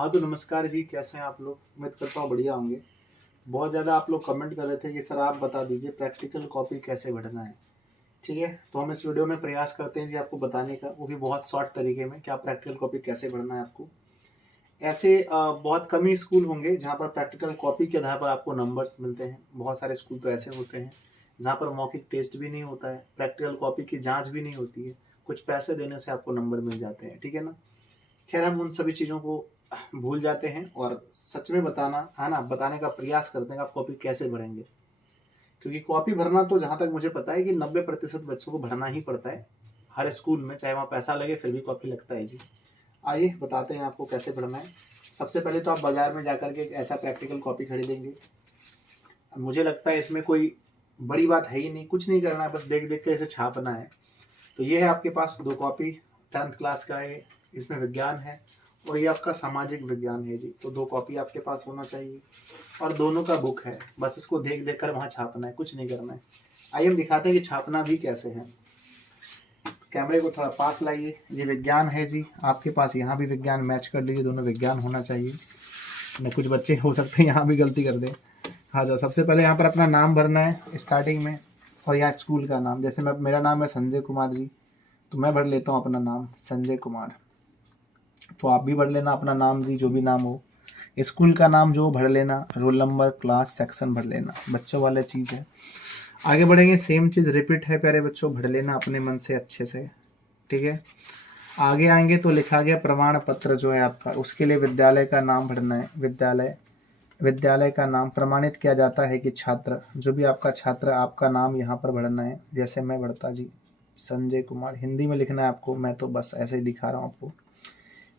हाँ, तो नमस्कार जी, कैसे हैं आप लोग? उम्मीद करता हूँ बढ़िया होंगे। बहुत ज़्यादा आप लोग कमेंट कर रहे थे कि सर आप बता दीजिए प्रैक्टिकल कॉपी कैसे बढ़ना है। ठीक है, तो हम इस वीडियो में प्रयास करते हैं जी आपको बताने का, वो भी बहुत शॉर्ट तरीके में कि आप प्रैक्टिकल कॉपी कैसे बढ़ना है आपको। ऐसे बहुत कम ही स्कूल होंगे जहाँ पर प्रैक्टिकल कॉपी के आधार पर आपको नंबर्स मिलते हैं। बहुत सारे स्कूल तो ऐसे होते हैं जहाँ पर मौखिक टेस्ट भी नहीं होता है, प्रैक्टिकल कॉपी की जाँच भी नहीं होती है, कुछ पैसे देने से आपको नंबर मिल जाते हैं। ठीक है ना? खैर हम उन सभी चीज़ों को भूल जाते हैं और सच में बताना है ना, बताने का प्रयास करते हैं कि आप कॉपी कैसे भरेंगे। क्योंकि कॉपी भरना तो जहाँ तक मुझे पता है कि 90% बच्चों को भरना ही पड़ता है हर स्कूल में, चाहे वहाँ पैसा लगे फिर भी कॉपी लगता है जी। आइए बताते हैं आपको कैसे भरना है। सबसे पहले तो आप बाजार में जाकर के एक ऐसा प्रैक्टिकल कॉपी खरीदेंगे। मुझे लगता है इसमें कोई बड़ी बात है ही नहीं, कुछ नहीं करना है, बस देख देख के इसे छापना है। तो ये है आपके पास दो कॉपी, 10th क्लास का है, इसमें विज्ञान है और ये आपका सामाजिक विज्ञान है जी। तो दो कॉपी आपके पास होना चाहिए और दोनों का बुक है। बस इसको देख देख कर वहाँ छापना है, कुछ नहीं करना है। आइए हम दिखाते हैं कि छापना भी कैसे है। कैमरे को थोड़ा पास लाइए। ये विज्ञान है जी, आपके पास यहाँ भी विज्ञान मैच कर लीजिए, दोनों विज्ञान होना चाहिए। न कुछ बच्चे हो सकते हैं यहाँ भी गलती कर दें। हाँ जाओ, सबसे पहले यहाँ पर अपना नाम भरना है स्टार्टिंग में और यहाँ स्कूल का नाम। जैसे मेरा नाम है संजय कुमार जी, तो मैं भर लेता हूँ अपना नाम संजय कुमार। तो आप भी भर लेना अपना नाम जी, जो भी नाम हो। स्कूल का नाम जो भर लेना, रोल नंबर, क्लास, सेक्शन भर लेना, बच्चों वाला चीज़ है। आगे बढ़ेंगे, सेम चीज़ रिपीट है प्यारे बच्चों, भर लेना अपने मन से अच्छे से। ठीक है, आगे आएंगे तो लिखा गया प्रमाण पत्र जो है आपका, उसके लिए विद्यालय का नाम भरना है। विद्यालय का नाम प्रमाणित किया जाता है कि छात्र, जो भी आपका छात्र, आपका नाम यहाँ पर भरना है। जैसे मैं भरता जी संजय कुमार, हिंदी में लिखना है आपको, मैं तो बस ऐसे ही दिखा रहा हूँ आपको।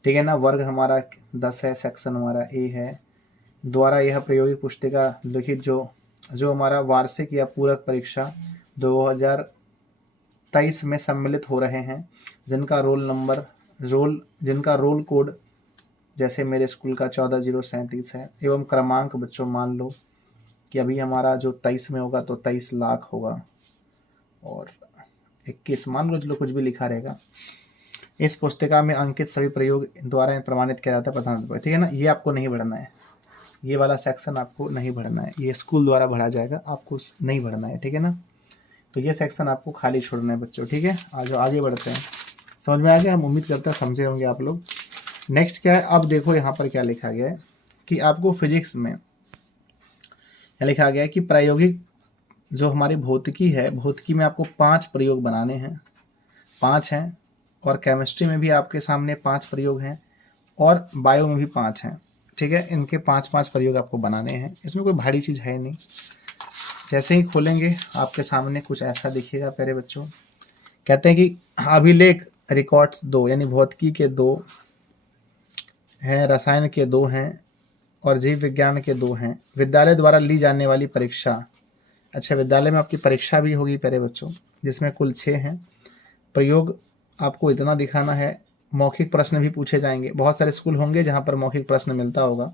ठीक है ना। वर्ग हमारा 10 है, सेक्शन हमारा ए है। द्वारा यह प्रायोगिक पुस्तिका लिखित जो हमारा वार्षिक या पूरक परीक्षा 2023 में सम्मिलित हो रहे हैं, जिनका रोल कोड जैसे मेरे स्कूल का 14037 है, एवं क्रमांक बच्चों मान लो कि अभी हमारा जो 23 में होगा तो 23 लाख होगा और 21 मान लो, कुछ भी लिखा रहेगा। इस पुस्तिका में अंकित सभी प्रयोग द्वारा प्रमाणित किया जाता है प्रधान। ठीक है ना, ये आपको नहीं भरना है, ये वाला सेक्शन आपको नहीं भरना है, ये स्कूल द्वारा भरा जाएगा, आपको नहीं भरना है। ठीक है ना, तो ये सेक्शन आपको खाली छोड़ना है बच्चों। ठीक है, आज आगे बढ़ते हैं। समझ में आ गया? हम उम्मीद करते हैं समझे होंगे आप लोग। नेक्स्ट क्या है, अब देखो यहाँ पर क्या लिखा गया है कि आपको फिजिक्स में लिखा गया है कि प्रायोगिक जो हमारी भौतिकी है, भौतिकी में आपको 5 प्रयोग बनाने हैं, 5 हैं, और केमिस्ट्री में भी आपके सामने 5 प्रयोग हैं और बायो में भी 5 हैं। ठीक है, इनके 5-5 प्रयोग आपको बनाने हैं, इसमें कोई भारी चीज़ है नहीं। जैसे ही खोलेंगे आपके सामने कुछ ऐसा दिखेगा प्यारे बच्चों। कहते हैं कि अभिलेख रिकॉर्ड्स 2, यानी भौतिकी के 2 हैं, रसायन के 2 हैं और जीव विज्ञान के 2 हैं। विद्यालय द्वारा ली जाने वाली परीक्षा, अच्छा विद्यालय में आपकी परीक्षा भी होगी प्यारे बच्चों, जिसमें कुल 6 हैं। प्रयोग आपको इतना दिखाना है। मौखिक प्रश्न भी पूछे जाएंगे, बहुत सारे स्कूल होंगे जहाँ पर मौखिक प्रश्न मिलता होगा,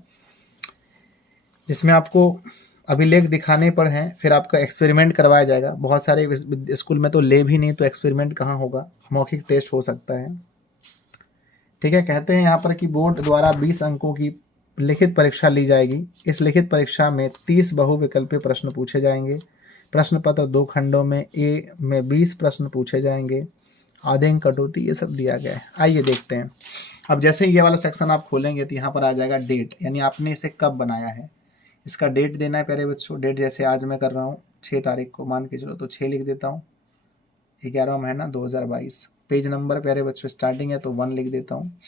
जिसमें आपको अभिलेख दिखाने पर हैं, फिर आपका एक्सपेरिमेंट करवाया जाएगा। बहुत सारे स्कूल में तो ले भी नहीं, तो एक्सपेरिमेंट कहाँ होगा, मौखिक टेस्ट हो सकता है। ठीक है, कहते हैं यहाँ पर कि बोर्ड द्वारा 20 अंकों की लिखित परीक्षा ली जाएगी। इस लिखित परीक्षा में 30 बहुविकल्पीय प्रश्न पूछे जाएंगे। प्रश्न पत्र 2 खंडों में, ए में 20 प्रश्न पूछे जाएंगे। आधे अंक कटौती, ये सब दिया गया है। आइए देखते हैं। अब जैसे ये वाला सेक्शन आप खोलेंगे तो यहाँ पर आ जाएगा डेट, यानी आपने इसे कब बनाया है, इसका डेट देना है प्यारे बच्चों। डेट जैसे आज मैं कर रहा हूँ 6 तारीख को, मान के चलो, तो 6 लिख देता हूँ, 11वां महीना 2022। पेज नंबर प्यारे बच्चों स्टार्टिंग है तो 1 लिख देता हूँ।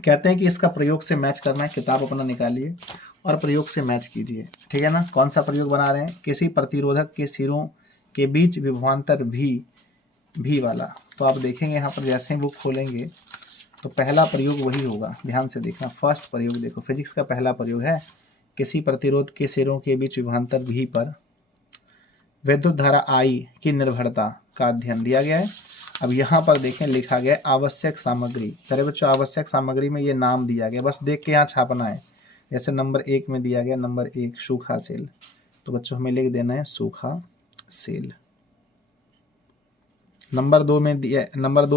कहते हैं कि इसका प्रयोग से मैच करना है, किताब अपना निकालिए और प्रयोग से मैच कीजिए। ठीक है ना, कौन सा प्रयोग बना रहे हैं, किसी प्रतिरोधक के सिरों के बीच विभवांतर भी वाला। तो आप देखेंगे यहाँ पर जैसे ही बुक खोलेंगे तो पहला प्रयोग वही होगा, ध्यान से देखना। फर्स्ट प्रयोग देखो, फिजिक्स का पहला प्रयोग है, किसी प्रतिरोध के सिरों के बीच विभवांतर भी पर विद्युत धारा आई की निर्भरता का अध्ययन दिया गया है। अब यहाँ पर देखें लिखा गया आवश्यक सामग्री। पहले बच्चों आवश्यक सामग्री में ये नाम दिया गया, बस देख के यहाँ छापना है। जैसे नंबर 1 में दिया गया, नंबर 1 सूखा सेल, तो बच्चों हमें लिख देना है सूखा सेल। नंबर 2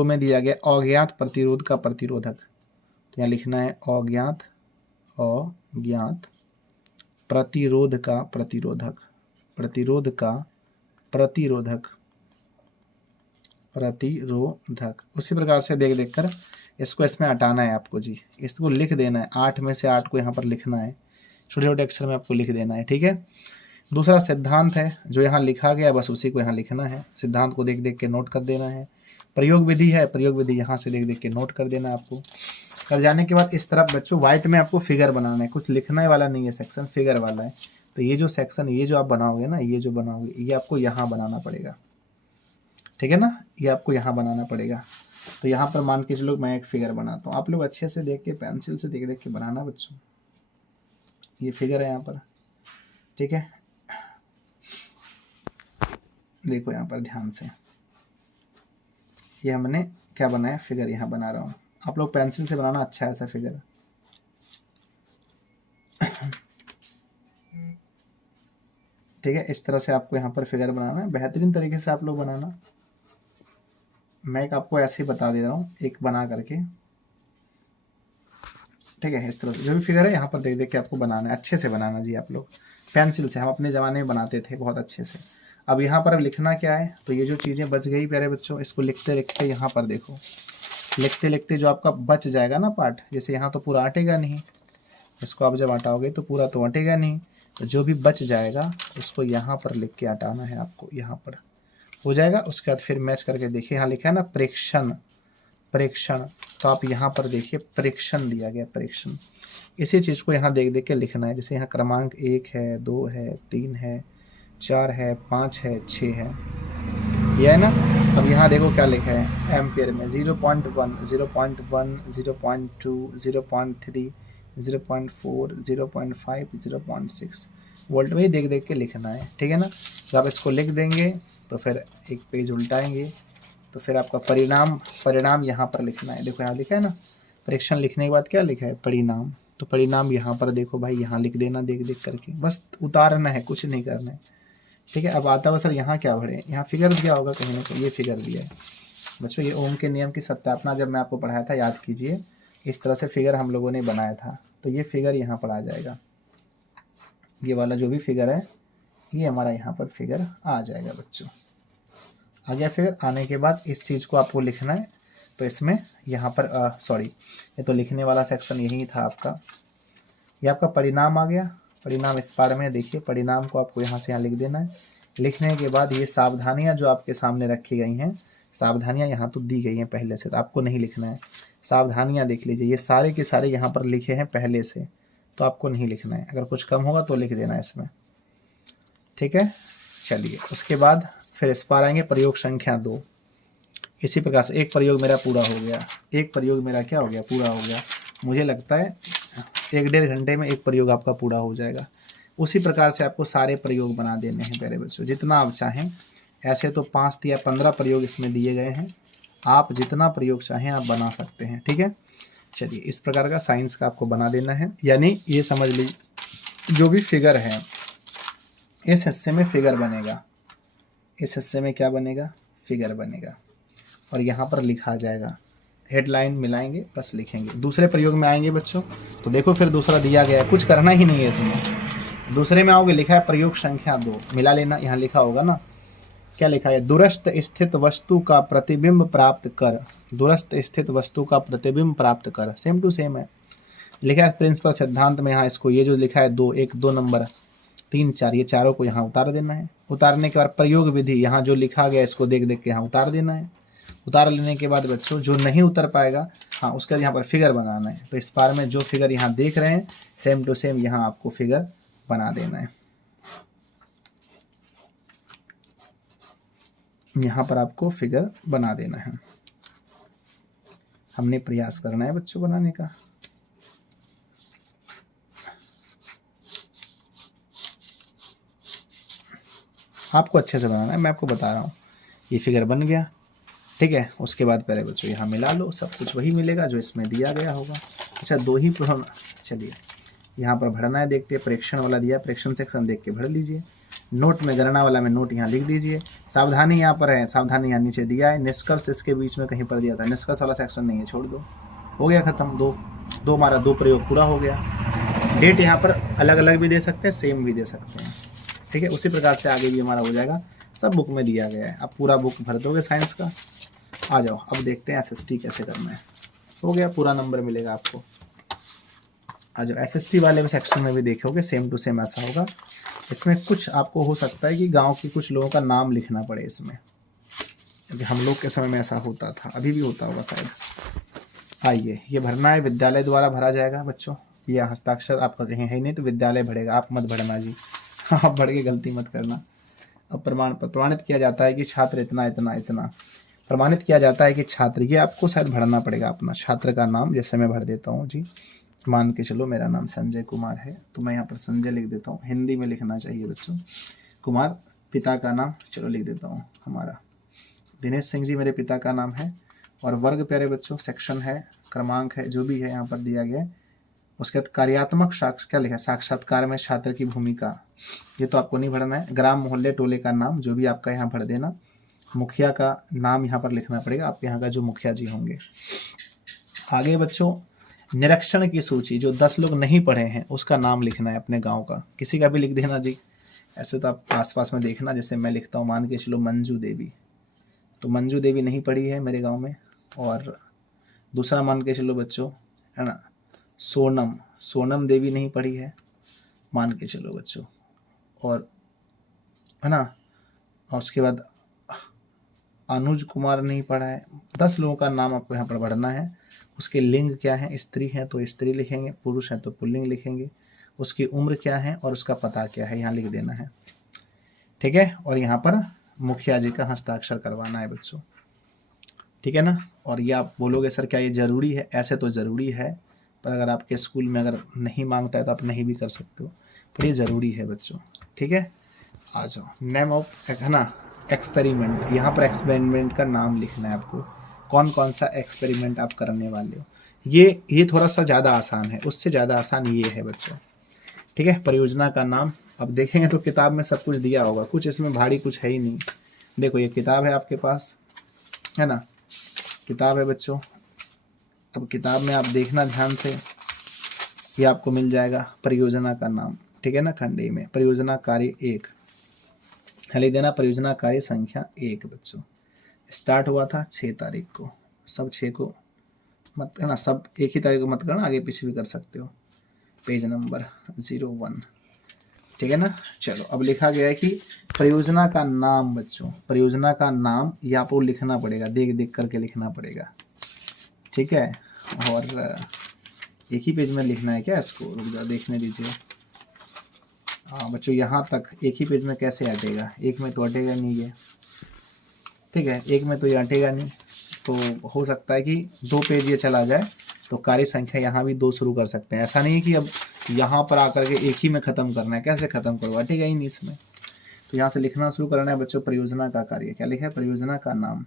में दिया गया अज्ञात प्रतिरोध का प्रतिरोधक, तो यहाँ लिखना है अज्ञात अज्ञात प्रतिरोध का प्रतिरोधक, प्रतिरोध का प्रतिरोधक, प्रतिरोधक। उसी प्रकार से देख देख कर इसको इसमें हटाना है आपको जी, इसको लिख देना है, 8 में से 8 को यहाँ पर लिखना है, छोटे छोटे अक्षर में आपको लिख देना है, ठीक है। दूसरा सिद्धांत है, जो यहाँ लिखा गया बस उसी को यहाँ लिखना है, सिद्धांत को देख देख के नोट कर देना है। प्रयोग विधि है, प्रयोग विधि यहाँ से देख देख के नोट कर देना है आपको। कर जाने के बाद इस तरफ बच्चों व्हाइट में आपको फिगर बनाना है, कुछ लिखने वाला नहीं है सेक्शन, फिगर वाला है। तो ये जो सेक्शन, ये जो आप बनाओगे ना, ये जो बनाओगे ये आपको यहाँ बनाना पड़ेगा, ठीक है ना, ये आपको यहाँ बनाना पड़ेगा। तो यहाँ पर मान के चलो मैं एक फिगर बनाता हूँ, आप लोग अच्छे से देख के पेंसिल से देख देख के बनाना बच्चों। ये फिगर है यहाँ पर, ठीक है, देखो यहाँ पर ध्यान से, ये हमने क्या बनाया, फिगर यहाँ बना रहा हूँ। आप लोग पेंसिल से बनाना अच्छा है ऐसा फिगर, ठीक है। इस तरह से आपको यहाँ पर फिगर बनाना है, बेहतरीन तरीके से आप लोग बनाना। मैं एक आपको ऐसे ही बता दे रहा हूँ, एक बना करके, ठीक है। इस तरह से जो भी फिगर है यहाँ पर देख देख के आपको बनाना है, अच्छे से बनाना जी आप लोग, पेंसिल से। हम अपने ज़माने में बनाते थे बहुत अच्छे से। अब यहाँ पर अब लिखना क्या है, तो ये जो चीज़ें बच गई प्यारे बच्चों, इसको लिखते लिखते यहाँ पर देखो, लिखते लिखते जो आपका बच जाएगा ना पार्ट, जैसे यहाँ तो पूरा अटेगा नहीं, इसको आप जब हटाओगे तो पूरा तो अटेगा नहीं, तो जो भी बच जाएगा उसको यहाँ पर लिख के हटाना है आपको, यहाँ पर हो जाएगा। उसके बाद फिर मैच करके देखिए, यहाँ लिखा है ना प्रेक्षण, प्रेक्षण, तो आप यहाँ पर देखिए प्रेक्षण दिया गया, प्रेक्षण। इसी चीज़ को यहाँ देख देख के लिखना है, जैसे यहाँ क्रमांक 1 है, 2 है, 3 है, 4 है, 5 है, 6 है, ये है ना। अब यहाँ देखो क्या लिखा है एम्पियर में, 0.1, 0.1, 0.2, 0.3, 0.4, 0.5, 0.6 वोल्ट में देख देख के लिखना है, ठीक है ना। जब आप इसको लिख देंगे तो फिर एक पेज उल्टाएंगे, तो फिर आपका परिणाम, परिणाम यहाँ पर लिखना है। देखो यहाँ लिखा है ना, परीक्षण लिखने के बाद क्या लिखा है, परिणाम। तो परिणाम यहाँ पर देखो भाई, यहाँ लिख देना देख देख करके, बस उतारना है, कुछ नहीं करना है, ठीक है। अब आता हुआ सर यहाँ क्या पढ़े, यहाँ फिगर दिया होगा कहीं ना कहीं, ये फिगर दिया है बच्चों, ये ओम के नियम की सत्यापना जब मैं आपको पढ़ाया था, याद कीजिए, इस तरह से फिगर हम लोगों ने बनाया था। तो ये फिगर यहाँ पर आ जाएगा, ये वाला जो भी फिगर है ये हमारा यहाँ पर फिगर आ जाएगा बच्चों। आ गया फिगर, आने के बाद इस चीज़ को आपको लिखना है। तो इसमें यहाँ पर सॉरी, ये तो लिखने वाला सेक्शन यही था आपका, ये आपका परिणाम आ गया। परिणाम इस पार्ट में देखिए, परिणाम को आपको यहाँ से यहाँ लिख देना है। लिखने के बाद ये सावधानियाँ जो आपके सामने रखी गई हैं, सावधानियाँ यहाँ तो दी गई हैं पहले से, तो आपको नहीं लिखना है। सावधानियाँ देख लीजिए, ये सारे के सारे यहाँ पर लिखे हैं पहले से, तो आपको नहीं लिखना है। अगर कुछ कम होगा तो लिख देना है इसमें, ठीक है। चलिए उसके बाद फिर इस पार आएंगे, प्रयोग संख्या 2। इसी प्रकार से एक प्रयोग मेरा पूरा हो गया, एक प्रयोग मेरा क्या हो गया, पूरा हो गया। मुझे लगता है 1-1.5 घंटे में एक प्रयोग आपका पूरा हो जाएगा। उसी प्रकार से आपको सारे प्रयोग बना देने हैं प्यारे बच्चों, जितना आप चाहें। ऐसे तो 5 या 15 प्रयोग इसमें दिए गए हैं, आप जितना प्रयोग चाहें आप बना सकते हैं, ठीक है। चलिए इस प्रकार का साइंस का आपको बना देना है, यानी ये समझ लीजिए जो भी फिगर है इस हिस्से में फिगर बनेगा, इस हिस्से में क्या बनेगा, फिगर बनेगा, और यहाँ पर लिखा जाएगा। हेडलाइन मिलाएंगे, बस लिखेंगे। दूसरे प्रयोग में आएंगे बच्चों, तो देखो फिर दूसरा दिया गया है, कुछ करना ही नहीं है इसमें। दूसरे में आओगे, लिखा है प्रयोग संख्या 2, मिला लेना, यहाँ लिखा होगा ना, क्या लिखा है, दूरस्थ स्थित वस्तु का प्रतिबिंब प्राप्त कर, दूरस्थ स्थित वस्तु का प्रतिबिंब प्राप्त कर, सेम टू सेम है। लिखा है प्रिंसिपल सिद्धांत में, यहाँ इसको ये जो लिखा है 2, 1, 2 नंबर, 3, 4, ये चारों को यहाँ उतार देना है। उतारने के बाद प्रयोग विधि, यहाँ जो लिखा गया इसको देख देख के यहाँ उतार देना है। उतार लेने के बाद बच्चों जो नहीं उतर पाएगा, हाँ उसका यहाँ पर फिगर बनाना है। तो इस बार में जो फिगर यहाँ देख रहे हैं सेम टू सेम यहाँ आपको फिगर बना देना है। यहाँ पर आपको फिगर बना देना है, हमने प्रयास करना है बच्चों बनाने का। आपको अच्छे से बनाना है, मैं आपको बता रहा हूँ। ये फिगर बन गया, ठीक है। उसके बाद पहले बच्चों यहाँ मिला लो, सब कुछ वही मिलेगा जो इसमें दिया गया होगा। अच्छा 2 ही चलिए यहाँ पर भरना है, देखते हैं प्रेक्षण वाला दिया, प्रेक्षण सेक्शन देख के भर लीजिए। नोट में गणना वाला में नोट यहाँ लिख दीजिए। सावधानी यहाँ पर है, सावधानी यहाँ नीचे दिया है। निष्कर्ष इसके बीच में कहीं पर दिया था, निष्कर्ष वाला सेक्शन नहीं है, छोड़ दो। हो गया खत्म, 2 हमारा 2 प्रयोग पूरा हो गया। डेट यहाँ पर अलग अलग भी दे सकते हैं, सेम भी दे सकते हैं, ठीक है। उसी प्रकार से आगे भी हमारा हो जाएगा, सब बुक में दिया गया है। आप पूरा बुक भर दोगे साइंस का। आ जाओ अब देखते हैं एसएसटी कैसे करना है। हो गया, पूरा नंबर मिलेगा आपको। आ जाओ एसएसटी वाले सेक्शन में भी देखोगे सेम टू सेम ऐसा होगा। इसमें कुछ आपको हो सकता है कि गांव के कुछ लोगों का नाम लिखना पड़े इसमें, क्योंकि हम लोग के समय में ऐसा होता था, अभी भी होता होगा शायद। आइए, ये भरना है, विद्यालय द्वारा भरा जाएगा बच्चों। ये हस्ताक्षर आपका कहीं है ही नहीं तो विद्यालय भरेगा, आप मत भरना जी। आप भर के गलती मत करना। अब प्रमाणित किया जाता है कि छात्र इतना इतना इतना, प्रमाणित किया जाता है कि छात्र, ये आपको शायद भरना पड़ेगा अपना छात्र का नाम। जैसे मैं भर देता हूँ जी, मान के चलो मेरा नाम संजय कुमार है, तो मैं यहाँ पर संजय लिख देता हूँ। हिंदी में लिखना चाहिए बच्चों। कुमार पिता का नाम, चलो लिख देता हूँ हमारा दिनेश सिंह जी मेरे पिता का नाम है। और वर्ग प्यारे बच्चों, सेक्शन है, क्रमांक है, जो भी है यहाँ पर दिया गया है। उसके बाद कार्यात्मक साक्ष्य क्या लिखा है, साक्षात्कार में छात्र की भूमिका, ये तो आपको नहीं भरना है। ग्राम मोहल्ले टोले का नाम जो भी आपका यहाँ भर देना। मुखिया का नाम यहाँ पर लिखना पड़ेगा, आपके यहाँ का जो मुखिया जी होंगे। आगे बच्चों, निरीक्षण की सूची, जो 10 लोग नहीं पढ़े हैं उसका नाम लिखना है अपने गांव का, किसी का भी लिख देना जी। ऐसे तो आप आसपास में देखना, जैसे मैं लिखता हूँ मान के चलो मंजू देवी, तो मंजू देवी नहीं पढ़ी है मेरे गांव में। और दूसरा मान के चलो बच्चों, है ना, सोनम देवी नहीं पढ़ी है मान के चलो बच्चों, और है ना। और उसके बाद अनुज कुमार नहीं पढ़ा है। 10 लोगों का नाम आपको यहाँ पर पढ़ना है। उसके लिंग क्या है, स्त्री है तो स्त्री लिखेंगे, पुरुष है तो पुल्लिंग लिखेंगे, उसकी उम्र क्या है और उसका पता क्या है यहाँ लिख देना है, ठीक है। और यहाँ पर मुखिया जी का हस्ताक्षर करवाना है बच्चों, ठीक है ना। और ये आप बोलोगे सर क्या ये ज़रूरी है, ऐसे तो ज़रूरी है, पर अगर आपके स्कूल में अगर नहीं मांगता है तो आप नहीं भी कर सकते हो, पर ये ज़रूरी है बच्चों, ठीक है। आ जाओ, नेम ऑफ, है ना, एक्सपेरिमेंट, यहाँ पर एक्सपेरिमेंट का नाम लिखना है आपको, कौन कौन सा एक्सपेरिमेंट आप करने वाले हो। ये थोड़ा सा ज़्यादा आसान है, उससे ज़्यादा आसान ये है बच्चों, ठीक है। परियोजना का नाम, अब देखेंगे तो किताब में सब कुछ दिया होगा, कुछ इसमें भारी कुछ है ही नहीं। देखो ये किताब है आपके पास, है ना, किताब है बच्चों। अब किताब में आप देखना ध्यान से, ये आपको मिल जाएगा परियोजना का नाम, ठीक है ना। खंड ए में परियोजना कार्य 1 लिख देना, परियोजना कार्य संख्या 1 बच्चों। स्टार्ट हुआ था 6 तारीख को, सब 6 को मत करना, सब एक ही तारीख को मत करना, आगे पीछे भी कर सकते हो। पेज नंबर 01, ठीक है ना। चलो अब लिखा गया है कि परियोजना का नाम बच्चों, परियोजना का नाम ये आपको लिखना पड़ेगा, देख देख करके लिखना पड़ेगा, ठीक है। और एक ही पेज में लिखना है क्या इसको, रुक जा देखने दीजिए। हाँ बच्चों, यहाँ तक एक ही पेज में कैसे अटेगा, एक में तो अटेगा नहीं ये, ठीक है, एक में तो ये अटेगा नहीं। तो हो सकता है कि 2 पेज ये चला जाए, तो कार्य संख्या यहाँ भी 2 शुरू कर सकते हैं। ऐसा नहीं है कि अब यहाँ पर आकर के एक ही में ख़त्म करना है, कैसे ख़त्म करो, अटेगा ही नहीं इसमें। तो यहाँ से लिखना शुरू करना है बच्चों। परियोजना का कार्य क्या लिखा है, परियोजना का नाम,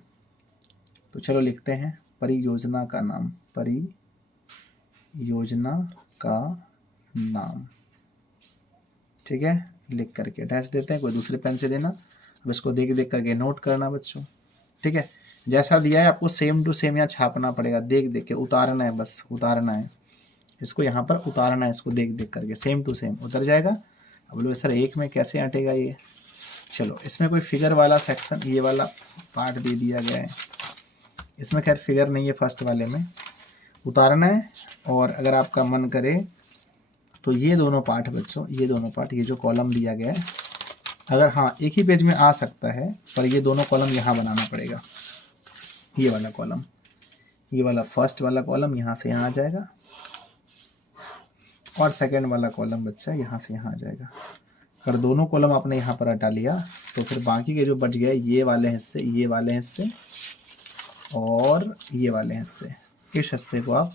तो चलो लिखते हैं परियोजना का नाम, परियोजना का नाम, ठीक है। लिख करके अटैच देते हैं, कोई दूसरे पेन से देना। अब इसको देख देख करके नोट करना बच्चों, ठीक है। जैसा दिया है आपको सेम टू सेम यहाँ छापना पड़ेगा, देख देख के उतारना है, बस उतारना है इसको, यहाँ पर उतारना है इसको, देख देख करके सेम टू सेम उतर जाएगा। अब बोलो सर एक में कैसे अटेगा ये, चलो इसमें कोई फिगर वाला सेक्शन, ये वाला पार्ट दे दिया गया है, इसमें खैर फिगर नहीं है, फर्स्ट वाले में उतारना है। और अगर आपका मन करे तो ये दोनों पार्ट बच्चों, ये दोनों पार्ट, ये जो कॉलम दिया गया है, अगर हाँ एक ही पेज में आ सकता है, पर ये दोनों कॉलम यहाँ बनाना पड़ेगा। ये वाला कॉलम, ये वाला फर्स्ट वाला कॉलम यहाँ से यहाँ आ जाएगा, और सेकंड वाला कॉलम बच्चा यहाँ से यहाँ आ जाएगा। अगर दोनों कॉलम आपने यहाँ पर हटा लिया तो फिर बाकी के जो बच गए, ये वाले हिस्से, ये वाले हिस्से और ये वाले हिस्से, इस हिस्से को आप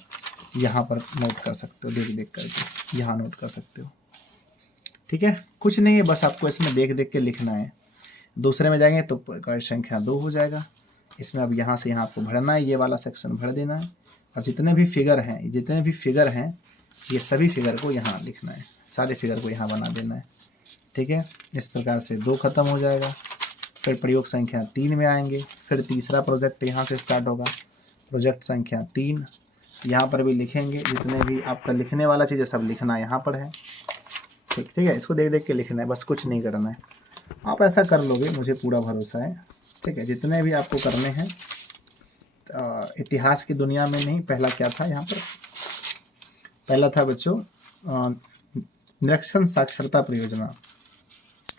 यहाँ पर नोट कर सकते हो, देख देख करके यहाँ नोट कर सकते हो, ठीक है। कुछ नहीं है, बस आपको इसमें देख देख के लिखना है। दूसरे में जाएंगे तो कार्य संख्या 2 हो जाएगा। इसमें अब यहाँ से यहाँ आपको भरना है, ये वाला सेक्शन भर देना है, और जितने भी फिगर हैं ये सभी फिगर को यहाँ लिखना है, सारे फिगर को यहाँ बना देना है, ठीक है। इस प्रकार से 2 खत्म हो जाएगा। फिर प्रयोग संख्या 3 में आएंगे, फिर तीसरा प्रोजेक्ट यहाँ से स्टार्ट होगा, प्रोजेक्ट संख्या 3। यहाँ पर भी लिखेंगे, जितने भी आपका लिखने वाला चीज़ है सब लिखना यहाँ पर है। ठीक है, इसको देख देख के लिखना है, बस कुछ नहीं करना है। आप ऐसा कर लोगे, मुझे पूरा भरोसा है। ठीक है, जितने भी आपको करने हैं इतिहास की दुनिया में नहीं, पहला क्या था यहाँ पर, पहला था बच्चों निरीक्षण साक्षरता परियोजना।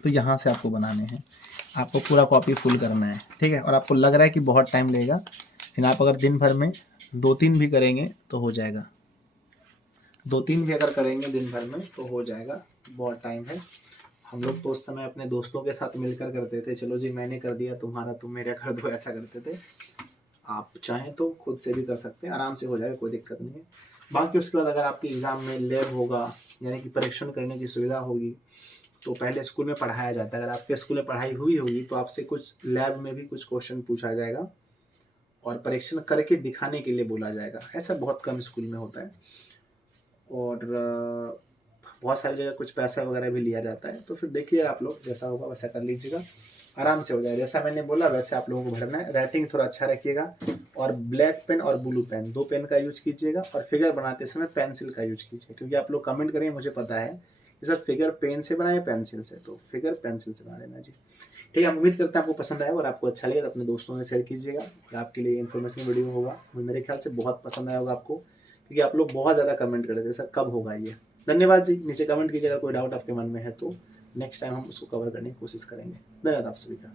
तो यहाँ से आपको बनाने हैं, आपको पूरा कॉपी फुल करना है। ठीक है, और आपको लग रहा है कि बहुत टाइम लगेगा, लेकिन आप अगर दिन भर में 2-3 भी करेंगे तो हो जाएगा। 2-3 भी अगर करेंगे दिन भर में तो हो जाएगा, बहुत टाइम है। हम लोग तो उस समय अपने दोस्तों के साथ मिलकर करते थे, चलो जी मैंने कर दिया, तुम्हारा तुम मेरा कर दो, ऐसा करते थे। आप चाहें तो खुद से भी कर सकते हैं, आराम से हो जाएगा, कोई दिक्कत नहीं है। बाकी उसके बाद अगर आपके एग्ज़ाम में लैब होगा, यानी कि परीक्षण करने की सुविधा होगी, तो पहले स्कूल में पढ़ाया जाता है। अगर आपके स्कूल में पढ़ाई हुई होगी तो आपसे कुछ लैब में भी कुछ क्वेश्चन पूछा जाएगा और परीक्षण करके दिखाने के लिए बोला जाएगा। ऐसा बहुत कम स्कूल में होता है, और बहुत सारी जगह कुछ पैसा वगैरह भी लिया जाता है। तो फिर देखिए आप लोग, जैसा होगा वैसा कर लीजिएगा, आराम से हो जाएगा। जैसा मैंने बोला वैसे आप लोगों को भरना है। राइटिंग थोड़ा अच्छा रखिएगा, और ब्लैक पेन और ब्लू पेन, 2 पेन का यूज कीजिएगा, और फिगर बनाते समय पेंसिल का यूज कीजिए, क्योंकि आप लोग कमेंट करेंगे, मुझे पता है कि सर फिगर पेन से बनाए पेंसिल से, तो फिगर पेंसिल से बना लेना जी। ठीक है, हम उम्मीद करते हैं आपको पसंद आया, और आपको अच्छा लगे तो अपने दोस्तों में शेयर कीजिएगा। और आपके लिए इन्फॉर्मेशन वीडियो होगा, मेरे ख्याल से बहुत पसंद आया होगा आपको, क्योंकि आप लोग बहुत ज़्यादा कमेंट कर रहे थे सर कब होगा ये। धन्यवाद जी, नीचे कमेंट कीजिए अगर कोई डाउट आपके मन में है तो, नेक्स्ट टाइम हम उसको कवर करने की कोशिश करेंगे। धन्यवाद आप सभी का।